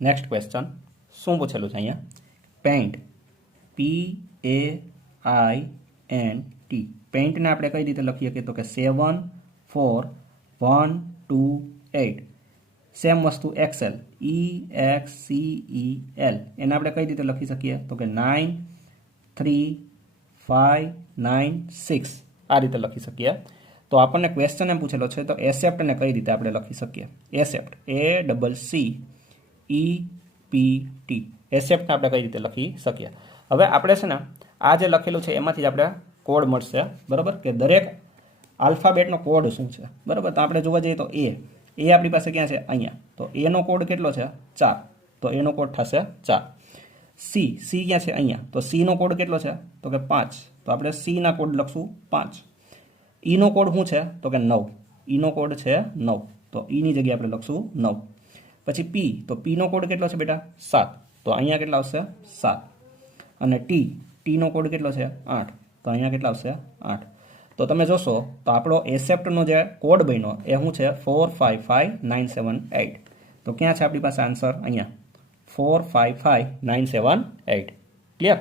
Next question શું પૂછેલું છે અહીંયા? પેઇન્ટ, PAINT, પેઇન્ટને આપણે કઈ રીતે લખીએ કે તો કે 7 4 1 2 8. સેમ વસ્તુ એક્સેલ, EXCEL, એને આપણે કઈ રીતે લખી શકીએ તો કે 9 3 5 9 6 આ રીતે લખી શકીએ. તો આપણને ક્વેશ્ચન એમ પૂછેલો છે તો એસેપ્ટને કઈ રીતે આપણે લખી શકીએ? એસેપ્ટ, ACCEPT, એસેપ્ટને આપણે કઈ રીતે લખી શકીએ? હવે આપણે છે ને આ જે લખેલું છે એમાંથી જ આપણે કોડ મળશે, બરાબર, કે દરેક આલ્ફાબેટનો કોડ શું છે, બરાબર. તો આપણે જોવા જઈએ તો એ આપણી પાસે ક્યાં છે? અહીંયા. તો એનો કોડ કેટલો છે? 4, તો એનો કોડ થશે 4. સી ક્યાં છે? અહીંયા. તો સીનો કોડ કેટલો છે? તો કે 5, તો આપણે સીના કોડ લખશું 5. ઈનો કોડ શું છે? તો કે 9, ઈનો કોડ છે 9, તો ઈની જગ્યાએ આપણે લખશું 9. પછી પી, તો પીનો કોડ કેટલો છે બેટા? 7, તો અહીંયા કેટલા આવશે? 7. અને ટીનો કોડ કેટલો છે? 8, તો અહીંયા કેટલા આવશે? 8. તો તમે જોશો તો આપણો એસેપ્ટનો જે કોડ બન્યો એ શું છે? 455978. તો ક્યાં છે આપણી પાસે આન્સર? અહીંયા 455978. ક્લિયર?